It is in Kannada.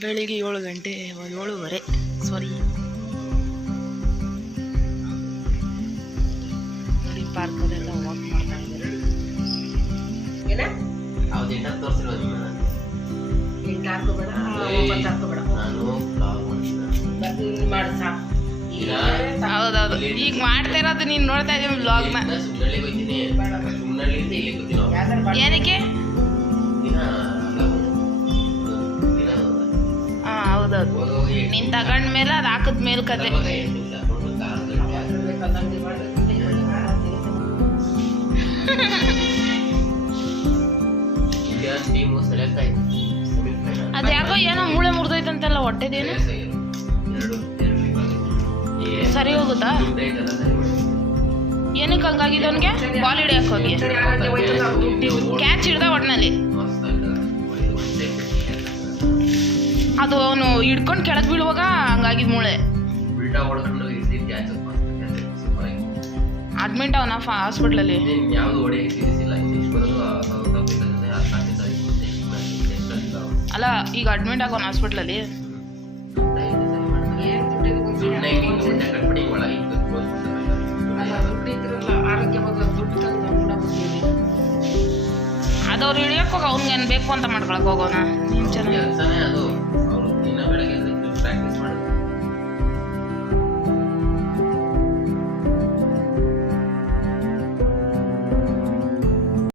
ಬೆಳಿಗ್ಗೆ 7 ಗಂಟೆ 7:30 ಸಾರಿ. ನೋಡಿ ಪಾರ್ಕಲ್ಲೆಲ್ಲ ವಾಕ್ ಮಾಡ್ತಾ ಇದ್ದಾರೆ. ಹೌದೌದು, ಈಗ ಮಾಡ್ತಾ ಇರೋದು ನೀನು ನೋಡ್ತಾ ಇದ್ದೀವಿ ಬ್ಲಾಗ್ನ. ಏನಕ್ಕೆ? ಹೌದೌದು, ನೀನು ತಗೊಂಡ್ಮೇಲೆ ಅದು ಹಾಕಿದ್ಮೇಲೆ ಕತೆ. ಅದು ಯಾಕೋ ಏನೋ ಮೂಳೆ ಮುರಿದೋಯ್ತಂತೆಲ್ಲ ಹೊಟ್ಟೆದೇನು ಸರಿ ಹೋಗುತ್ತಾ? ಏನಕ್ಕೆ ಹಂಗಾಗಿದೆ ಅವನಿಗೆ? ಬಾಲ್ ಹಿಡಿಯಕ್ಕೆ ಹೋಗಿ ಕ್ಯಾಚ್ ಹಿಡ್ದ ಒಟ್ಟಿನಲ್ಲಿ ಅದು ಅವನು ಹಿಡ್ಕೊಂಡು ಕೆಳಗೆ ಬೀಳುವಾಗ ಹಂಗಾಗಿದ್ ಮೂಳೆ. ಅಡ್ಮಿಟ್ ಅವನ ಹಾಸ್ಪಿಟ್ಲಲ್ಲಿ. ಅಲ್ಲ, ಈಗ ಅಡ್ಮಿಟ್ ಆಗೋನ ಹಾಸ್ಪಿಟ್ಲಲ್ಲಿ. ಅದವ್ರು ಹಿಡಿಯಕ್ಕೆ ಹೋಗ, ಅವ್ನಿಗೇನು ಬೇಕು ಅಂತ ಮಾಡ್ಕೊಳಕ್ ಹೋಗೋಣ. ನೀನು ಚೆನ್ನಾಗಿ